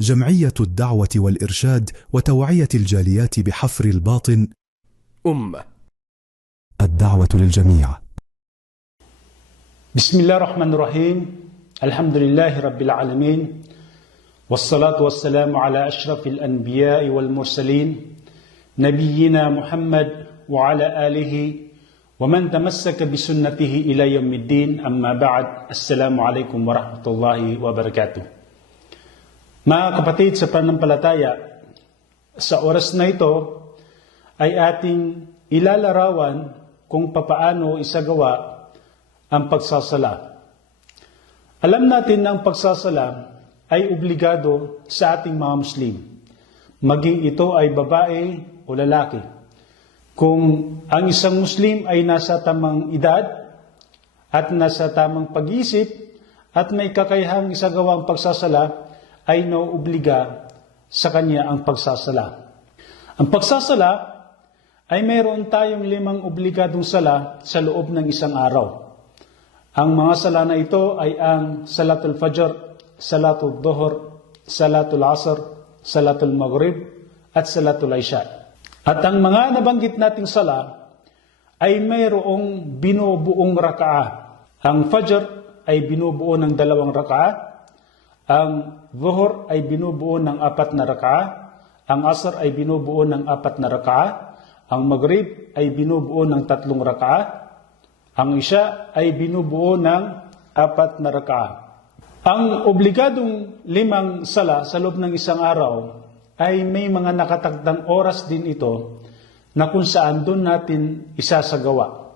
جمعية الدعوة والإرشاد وتوعية الجاليات بحفر الباطن. أمة الدعوة للجميع. بسم الله الرحمن الرحيم. الحمد لله رب العالمين، والصلاة والسلام على أشرف الأنبياء والمرسلين نبينا محمد وعلى آله ومن تمسك بسنته إلى يوم الدين. أما بعد، السلام عليكم ورحمة الله وبركاته. Mga kapatid sa pananampalataya, sa oras na ito ay ating ilalarawan kung papaano isagawa ang pagsasala. Alam natin na ang pagsasala ay obligado sa ating mga Muslim, maging ito ay babae o lalaki. Kung ang isang Muslim ay nasa tamang edad at nasa tamang pag-iisip at may kakayahang isagawa ang pagsasala, ay nauobliga sa kanya ang pagsasala. Ang pagsasala ay mayroon tayong 5 obligadong sala sa loob ng isang araw. Ang mga sala na ito ay ang Salatul Fajr, Salatul Dhuhr, Salatul Asr, Salatul Maghrib, at Salatul Isha. At ang mga nabanggit nating sala ay mayroong binubuong raka'a. Ang Fajr ay binubuo ng 2 raka'a. Ang Dhuhr ay binubuo ng 4 na raka'a. Ang Asr ay binubuo ng 4 na raka'a. Ang Maghrib ay binubuo ng 3 raka'a. Ang Isha ay binubuo ng 4 na raka'a. Ang obligadong 5 sala sa loob ng isang araw ay may mga nakatagdang oras din ito na kung saan doon natin isasagawa.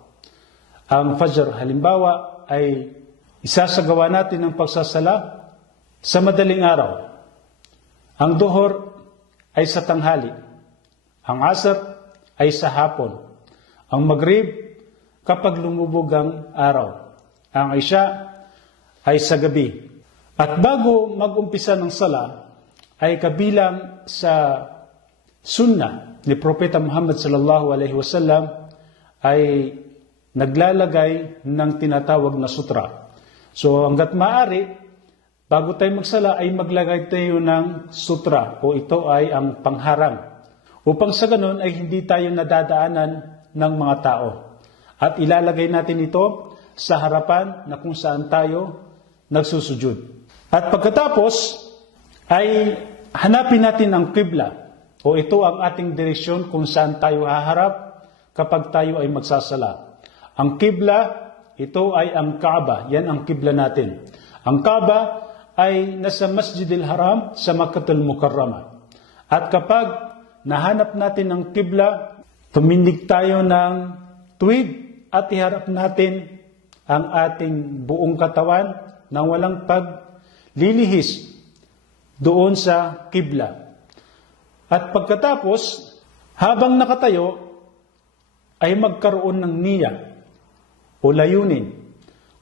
Ang Fajr halimbawa ay isasagawa natin ang pagsasala sa madaling araw. Ang Dhuhr ay sa tanghali. Ang Asr ay sa hapon. Ang Maghrib kapag lumubog ang araw. Ang Isha ay sa gabi. At bago mag-umpisa ng sala, ay kabilang sa sunnah ni Propeta Muhammad sallallahu alaihi wasallam ay naglalagay ng tinatawag na sutra. So hanggat maaari, bago tayo magsala ay maglagay tayo ng sutra o ito ay ang pangharang. Upang sa ganun ay hindi tayo nadadaanan ng mga tao. At ilalagay natin ito sa harapan na kung saan tayo nagsusujud. At pagkatapos ay hanapin natin ang qibla o ito ang ating direksyon kung saan tayo haharap kapag tayo ay magsasala. Ang qibla, ito ay ang Kaaba. Yan ang qibla natin. Ang Kaaba ay nasa Masjidil Haram sa Makkatul Mukarramah. At kapag nahanap natin ang qibla, tumindig tayo ng tuwid at iharap natin ang ating buong katawan nang walang paglilihis doon sa qibla. At pagkatapos, habang nakatayo, ay magkaroon ng niya o layunin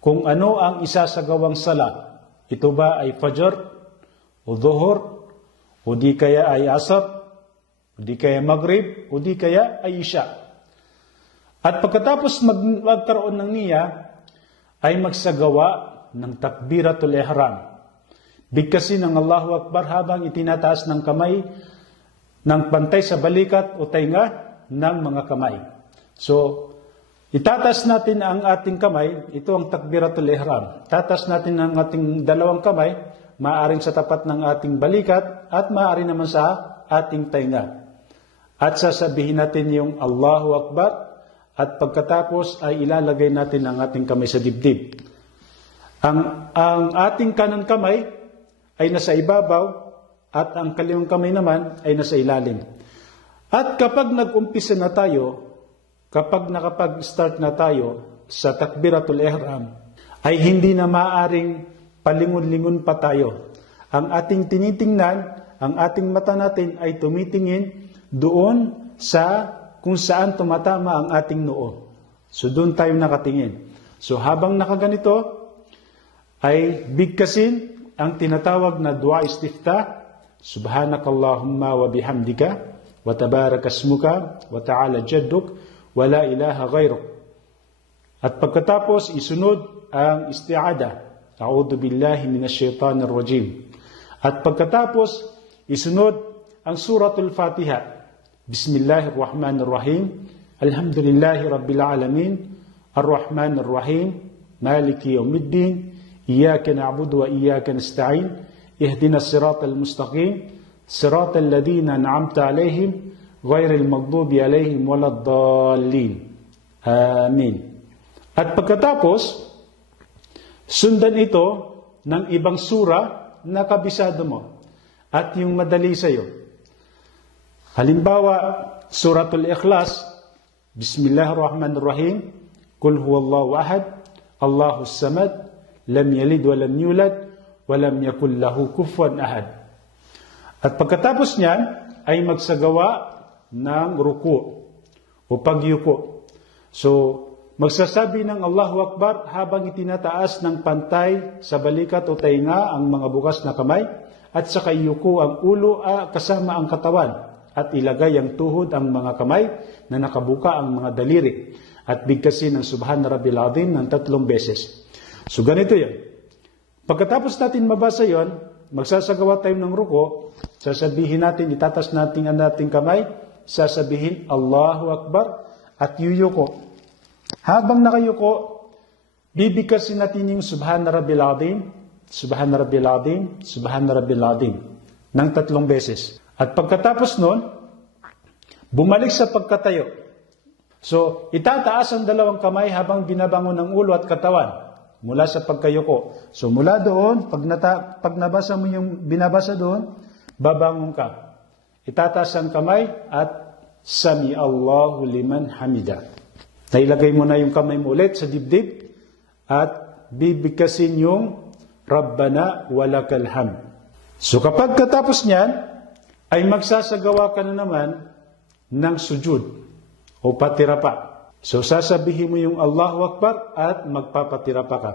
kung ano ang isasagawang sala. Ito ba ay Fajr o Dhuhr o di kaya ay Asr o di kaya Maghrib o di kaya ay Isha. At pagkatapos magkaroon ng niya, ay magsagawa ng Takbiratul Ihram. Bigkasin ng Allahu Akbar habang itinataas ng kamay ng pantay sa balikat o tainga ng mga kamay. So, itataas natin ang ating kamay, ito ang Takbiratul Ihram. Tatas natin ang ating 2 kamay, maaaring sa tapat ng ating balikat at maaari naman sa ating tainga. At sasabihin natin yung Allahu Akbar at pagkatapos ay ilalagay natin ang ating kamay sa dibdib. Ang ating kanang kamay ay nasa ibabaw at ang kaliwang kamay naman ay nasa ilalim. At kapag nag-umpisa na tayo, kapag nakapag-start na tayo sa Takbiratul Ihram, ay hindi na maaaring palingon-lingon pa tayo. Ang ating tinitingnan, ang ating mata natin ay tumitingin doon sa kung saan tumatama ang ating noo. So doon tayo nakatingin. So habang nakaganito, ay bigkasin ang tinatawag na dua istiftah, Subhanakallahumma wa bihamdika, wa tabarakasmuka, wa ta'ala jadduk, wala ilaha ghayruk. At pagkatapos isunod ang isti'ada. A'udhu billahi minash shaitanir rajim. At pagkatapos, isunod ang Suratul Fatiha. Bismillahirrahmanirrahim. Alhamdulillahi Rabbil Alamin. Ar-Rahmanir-Rahim. Maliki Yawmiddin. Iyaka na'budu wa iyaka nasta'in. Ihdinas siratal mustaqim. Siratal ladina an'amta alaihim. Ghairil maghdubi alaihim waladdallin. Amin. At pagkatapos, sundan ito ng ibang sura na kabisado mo at yung madali sa iyo. Halimbawa, Suratul Ikhlas, Bismillahirrahmanirrahim, Qul huwallahu ahad, Allahus samad, lam yalid wa lam yulad, wa lam yakul lahu kufuwan ahad. At pagkatapos niyan ay magsagawa ng ruku o pagyuko. So, magsasabi ng Allahu Akbar habang itinataas ng pantay sa balikat o tainga ang mga bukas na kamay at saka iyuko ang ulo kasama ang katawan at ilagay ang tuhod ang mga kamay na nakabuka ang mga daliri at bigkasin ng Subhana Rabbil Azim ng 3 beses. So ganito yan. Pagkatapos natin mabasa yon, magsasagawa tayo ng ruko, sasabihin natin, itatas natin ang ating kamay, sasabihin Allahu Akbar at yuyuko. Habang nakayuko, bibigkasin natin yung Subhana Rabbil Azim, Subhana Rabbil Azim, Subhana Rabbil Azim ng 3 beses. At pagkatapos nun, bumalik sa pagkatayo. So, itataas ang 2 kamay habang binabangon ng ulo at katawan mula sa pagkayuko. So, mula doon, pag nabasa mo yung binabasa doon, babangon ka. Itataas ang kamay at Sami Allahu liman hamida. Nailagay mo na yung kamay mo ulit sa dibdib at bibigkasin yung Rabbana walakal hamd. So kapag katapos niyan, ay magsasagawa ka na naman ng sujud o patirapa. So sasabihin mo yung Allahu Akbar at magpapatirapa ka.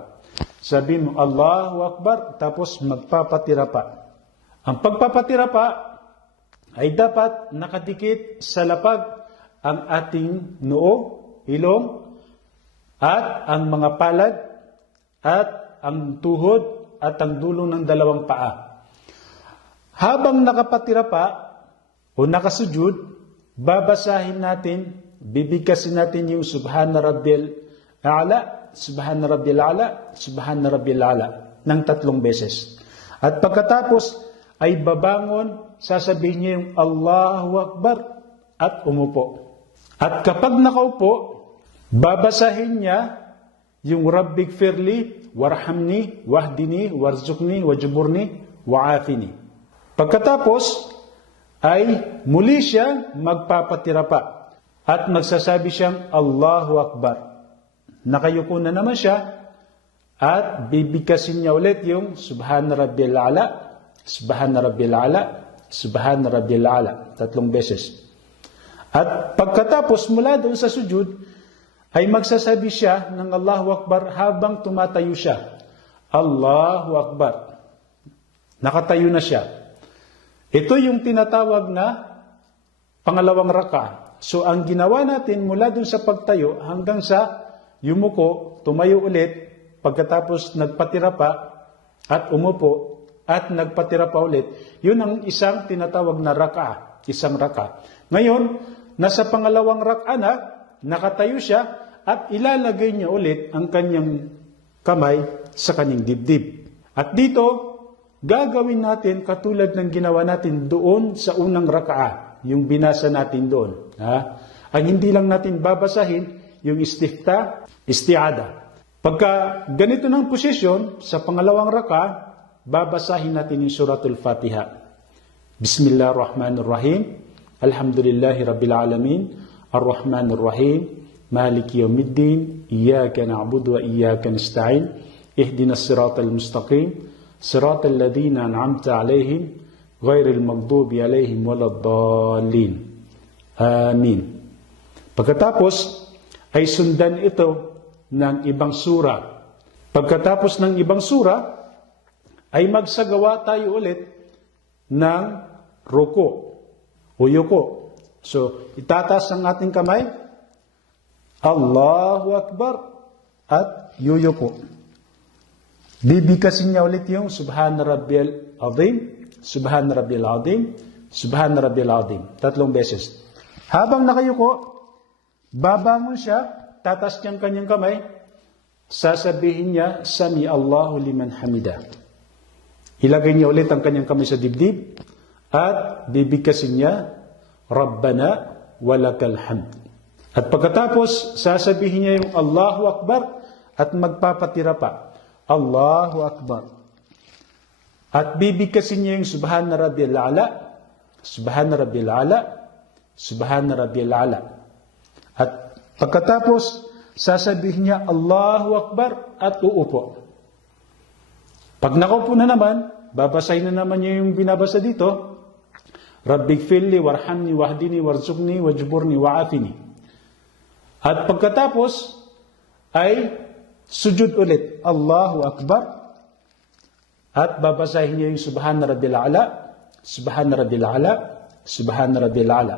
Sabihin mo Allahu Akbar tapos magpapatirapa. Ang pagpapatirapa ay dapat nakadikit sa lapag ang ating noo, ilong, at ang mga palad, at ang tuhod, at ang dulo ng 2 paa. Habang nakapatira pa o nakasujud, babasahin natin, bibigkasin natin yung Subhana Rabbil A'la, Subhana Rabbil A'la, Subhana Rabbil A'la ng 3 beses. At pagkatapos ay babangon, sasabihin niya yung Allahu Akbar at umupo. At kapag nakaupo, babasahin niya yung Rabbik firli, warhamni, wahdini, warzukni, wajburni, wa'afini. Pagkatapos, ay muli siya magpapatira pa at magsasabi siyang Allahu Akbar. Nakayuko na naman siya at bibigkasin niya ulit yung Subhana Rabbil A'la, Subhana Rabbil A'la, Subhana Rabbil A'la 3 beses. At pagkatapos mula doon sa sujud, ay magsasabi siya ng Allahu Akbar habang tumatayo siya. Allahu Akbar. Nakatayo na siya. Ito yung tinatawag na pangalawang raka. So ang ginawa natin mula dun sa pagtayo hanggang sa yumuko, tumayo ulit, pagkatapos nagpatira pa at umupo at nagpatira pa ulit, yun ang isang tinatawag na raka, isang raka. Ngayon, nasa pangalawang raka na, nakatayo siya at ilalagay niya ulit ang kanyang kamay sa kanyang dibdib. At dito, gagawin natin katulad ng ginawa natin doon sa unang raka'a, yung binasa natin doon. Ang hindi lang natin babasahin, yung istifta, isti'ada. Pagka ganito ng posisyon, sa pangalawang raka'a, babasahin natin yung Suratul Fatiha. Bismillahirrahmanirrahim. Alhamdulillahi Rabbil Alamin. Ar-Rahmanir-Rahim. Maliki Yawmiddin. Iyaka na'budu wa iyaka nasta'in. Ihdinas siratal mustaqim. Siratal ladina an'amta alaihim ghairil maghdubi alaihim waladdallin. Amin. Pagkatapos ay sundan ito ng ibang sura. Pagkatapos ng ibang sura ay magsagawa tayo ulit ng ruko o yuko. So, itataas ang ating kamay, Allahu Akbar at yuyuko. Bibigkasin niya ulit yung Subhana Rabbil Azim, Subhan Rabbiyal Azim, Subhan Rabbiyal Azim. 3 beses. Habang nakayuko, babangon siya, tatas niyang kanyang kamay, sasabihin niya, Sami Allahu liman hamida. Ilagay niya ulit ang kanyang kamay sa dibdib, at bibigkasin niya, Rabbana walakal hamd. At pagkatapos, sasabihin niya yung Allahu Akbar, at magpapatira pa, Allahu Akbar. At bibigkasin niya yung Subhana Rabbiyal A'la, Subhana Rabbiyal A'la, Subhana Rabbiyal A'la. At pagkatapos, sasabihin niya, Allahu Akbar, at uupo. Pag nakaupo na naman, babasahin na naman niya yung binabasa dito, Rabbighfirli warhamni wahdini warzuqni wajburni wa'afini. At pagkatapos, ay sujud ulit, Allahu Akbar, at babasahin niya yung Subhana Rabbiyal A'la, Subhana Rabbiyal A'la, Subhana Rabbiyal A'la.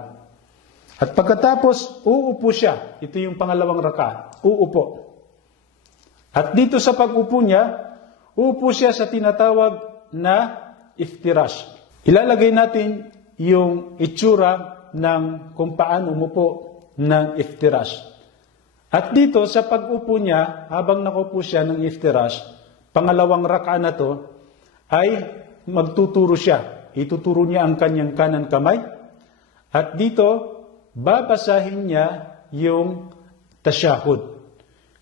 At pagkatapos, uupo siya. Ito yung pangalawang rakaat. Uupo. At dito sa pag-upo niya, uupo siya sa tinatawag na iftirash. Ilalagay natin yung itsura ng kung paano umupo ng iftirash. At dito sa pag-upo niya, habang nakupo siya ng iftirash, pangalawang rakaat na to, ay magtuturo siya. Ituturo niya ang kanyang kanan kamay. At dito, babasahin niya yung tasyahud.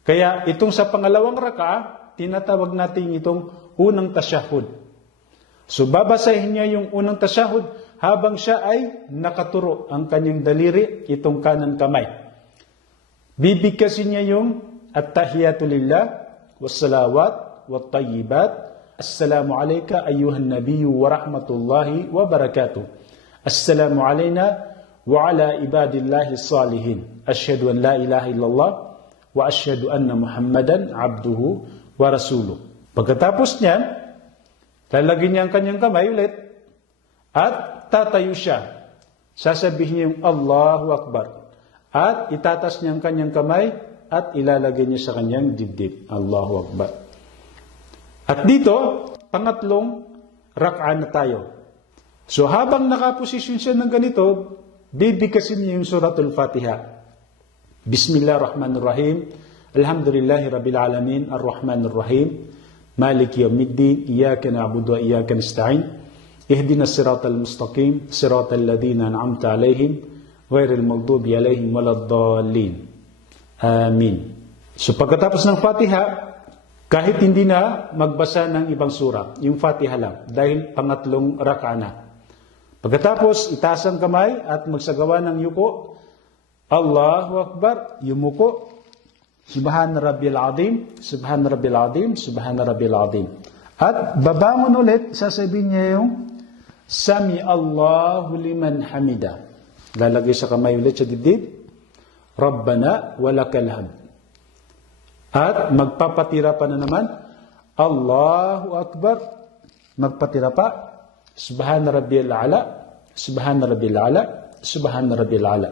Kaya itong sa pangalawang raka'a, tinatawag natin itong unang tasyahud. So babasahin niya yung unang tasyahud habang siya ay nakaturo ang kanyang daliri, itong kanan kamay. Bibigkasin niya yung at-tahiyatu lillah, wassalawat, wattayyibat, assalamu alayka ayyuhan nabiyyu wa rahmatullahi wa barakatuh. Assalamu alayna wa ala ibadillahi salihin. Asyhadu an la ilaha illallah wa asyhadu anna Muhammadan abduhu wa rasuluh. Pagkatapos niyan, lalagyan niya ang kanyang kamay ulit at tatayo siya. Sasabihin niya yung Allahu Akbar. At itatas niya ang kanyang kamay at ilalagay niya sa kanyang dibdib. Allahu Akbar. At dito, pangatlong rak'ah na tayo. So habang nakaposisyon siya ng ganito, bibigkasin niya yung suratul Fatiha. Bismillahirrahmanirrahim. Alhamdulillahi Rabbil Alamin. Ar-Rahmanirrahim. Maliki yawmiddin. Iyaka na'budu wa iyaka nasta'in. Ihdinas siratal mustaqim. Siratal ladina an'amta alaihim. Ghairil maghdubi alaihim waladdallin. Amin. So pagkatapos ng Fatiha, kahit hindi na magbasa ng ibang sura, yung Fatiha lang, dahil pangatlong rak'ah na. Pagkatapos, itaas ang kamay at magsagawa ng yuko. Allahu Akbar, yumuko. Subhan Rabbiyal Azim, Subhan Rabbiyal Azim, Subhan Rabbiyal Azim. At babangon ulit, sasabihin niya yung Sami Allahu liman hamida. Lalagay sa kamay ulit sa dibdib. Rabbana walakal hamd. At magpapatira pa na naman, Allahu Akbar, magpatira pa, Subhana Rabbiyal A'la, Subhana Rabbiyal A'la, Subhana Rabbiyal A'la.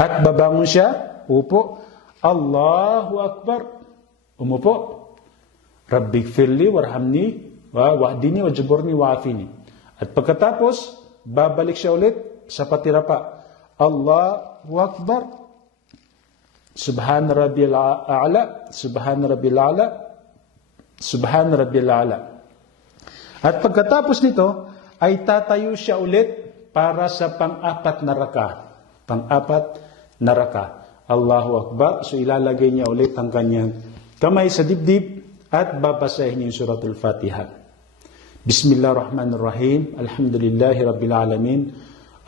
At babangon siya, upo, Allahu Akbar, umupo, Rabbighfirli warhamni wahdini wajburni wa'afini. At pagkatapos, babalik siya ulit sa patira pa, Allahu Akbar, Subhana Rabbiyal A'la, Subhana Rabbiyal A'la, Subhana Rabbiyal A'la. At pagkatapos nito, ay tatayo siya ulit para sa pang-apat na rak'ah. Pang-apat na rak'ah. Allahu Akbar. So ilalagay niya ulit ang kanyang kamay sa dibdib at babasahin niya yung suratul Fatiha. Bismillahirrahmanirrahim. Alhamdulillahi Rabbil Alamin.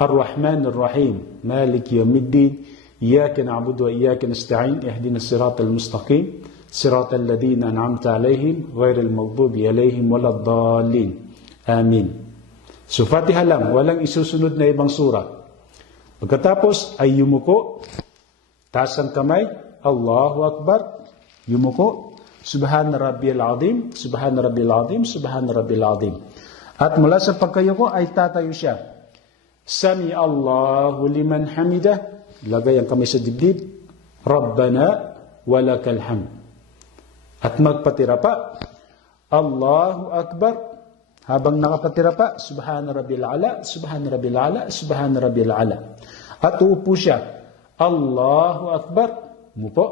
Ar-Rahmanirrahim. Maliki yawmiddin. Iyaka na'budu wa iyaka nasta'in. Ihdinas siratal mustaqim. Siratal ladina an'amta alaihim. Ghairil maghdubi alaihim waladdallin. Amin. So Fatiha lang, walang isusunod na ibang sura. Pagkatapos ay yumuko, taas ang kamay, Allahu Akbar, yumuko, Subhana Rabbiyal Azim, Subhana Rabbiyal Azim, Subhana Rabbiyal Azim. At mula sa pagkayuko ay tatayo siya. Sami Allahu liman hamidah, lagay ang kamay sa dibdib, Rabbana walakal hamd. At magpatira pa, Allahu Akbar, Habang nakapatira pa, Subhana Rabbil Ala, Subhana Rabbil Ala, Subhana Rabbil Ala. At uupo siya, Allahu Akbar, umupo.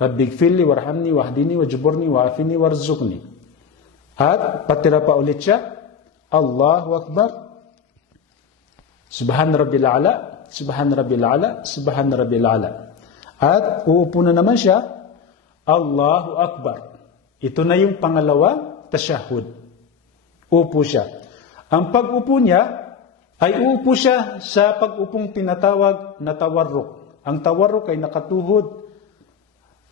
Rabbighfirli warhamni wahdini wajburni wa'afini warzuqni. At patira pa ulit siya, Allahu Akbar, Subhana Rabbil Ala, Subhana Rabbil Ala, Subhana Rabbil Ala. At uupo na naman siya, Allahu Akbar. Ito na yung pangalawang tasyahud. Upo siya. Ang pag-upo niya ay uupo siya sa pag-upong tinatawag na tawarruk. Ang tawarruk ay nakatuhod,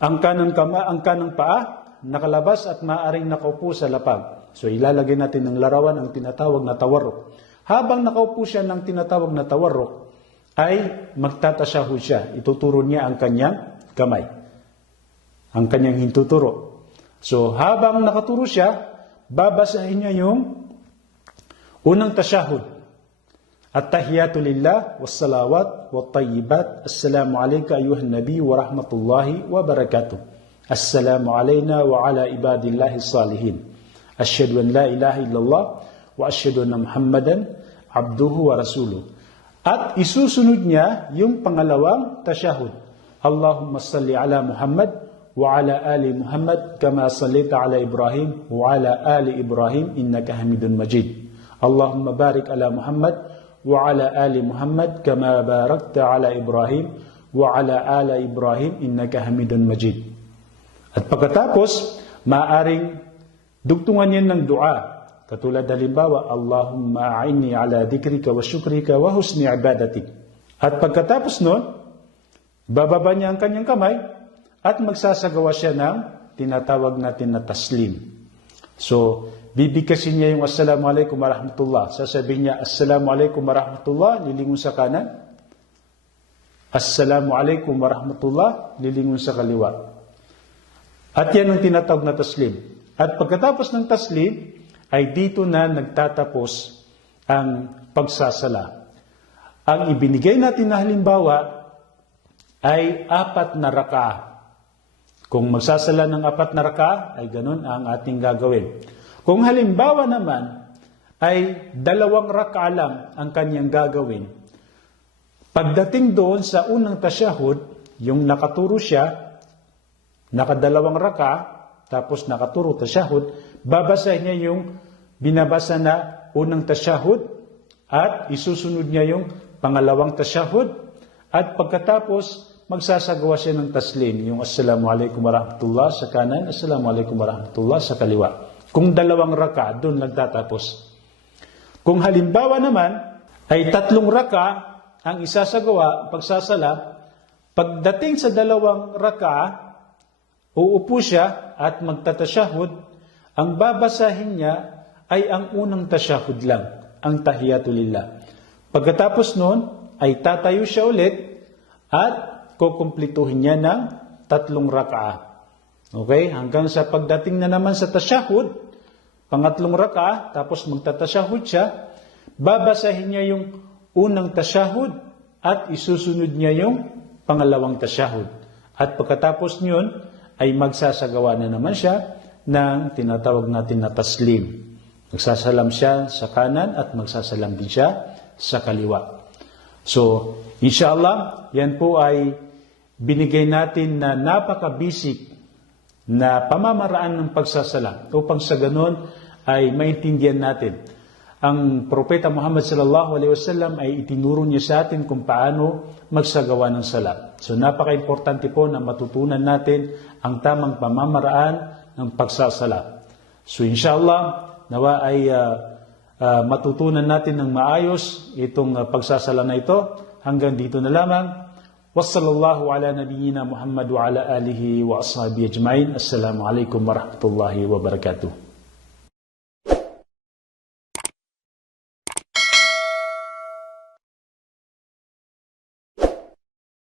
ang kanang paa nakalabas at maaaring nakaupo sa lapag. So ilalagay natin ng larawan ang tinatawag na tawarruk. Habang nakaupo siya ng tinatawag na tawarruk, ay magtatasyahud siya. Ituturo niya ang kanyang kamay. Ang kanyang hintuturo. So habang nakaturo siya, babasahin niya yung unang tasyahud. At-tahiyatu lillah, wassalawat, wattayyibat, assalamu alayka ayuhan nabi wa rahmatullahi wa barakatuh. Assalamu alayna wa ala ibadillahi salihin. Asyhadu an la ilaha illallah wa asyhadu anna Muhammadan abduhu wa rasuluh. At isusunod niya yung pangalawang tasyahud. Allahumma salli ala Muhammad وعلى آل محمد كما صليت على إبراهيم وعلى آل إبراهيم إنك حميد مجيد اللهم بارك على محمد وعلى آل محمد كما باركت على إبراهيم وعلى آل إبراهيم إنك حميد مجيد. At pagkatapos, maaring dugtungan yan ng dua. Katulad halimbawa, Allahumma a'inni ala dhikrika wa syukrika wa husni ibadatik. At pagkatapos nun, bababa niya ang kanyang kamay, at magsasagawa siya ng tinatawag natin na taslim. So, bibigkasin niya yung Assalamualaikum warahmatullah. Sasabihin niya, Assalamualaikum warahmatullah, lilingon sa kanan. Assalamualaikum warahmatullah, lilingon sa kaliwa. At yan ang tinatawag na taslim. At pagkatapos ng taslim, ay dito na nagtatapos ang pagsasala. Ang ibinigay natin na halimbawa ay 4 na rakaah. Kung magsasala ng 4 na rakaah, ay ganun ang ating gagawin. Kung halimbawa naman, ay 2 rakaah lang ang kanyang gagawin. Pagdating doon sa unang tasyahud, yung nakaturo siya, naka2 rakaah, tapos nakaturo tasyahud, babasahin niya yung binabasa na unang tasyahud, at isusunod niya yung pangalawang tasyahud, at pagkatapos, magsasagawa siya ng taslim, yung Assalamualaikum warahmatullah sa kanan, Assalamualaikum warahmatullah sa kaliwa. Kung 2 rakaah, doon nagtatapos. Kung halimbawa naman, ay 3 rakaah ang isasagawa, pagsasala, pagdating sa 2 rakaah, uupo siya at magtatasyahud, ang babasahin niya ay ang unang tasyahud lang, ang tahiyatu lillah. Pagkatapos noon, ay tatayo siya ulit at kukumplituhin niya ng 3 rakaah. Okay? Hanggang sa pagdating na naman sa tasyahud, pangatlong rakaah, tapos magtatasyahud siya, babasahin niya yung unang tasyahud at isusunod niya yung pangalawang tasyahud. At pagkatapos niyon, ay magsasagawa na naman siya ng tinatawag natin na taslim. Magsasalam siya sa kanan at magsasalam din siya sa kaliwa. So, inshallah, yan po ay binigay natin na napaka-basic na pamamaraan ng pagsasala upang sa ganun ay maintindihan natin. Ang Propeta Muhammad sallallahu alaihi wasallam ay itinuro niya sa atin kung paano magsagawa ng sala. So napaka-importante po na matutunan natin ang tamang pamamaraan ng pagsasala. So inshallah, nawa ay matutunan natin ng maayos itong pagsasala na ito. Hanggang dito na lamang. Wassallallahu ala nabiyyina Muhammad wa ala alihi wa ashabihi ajma'in. Assalamu alaikum warahmatullahi wabarakatuh.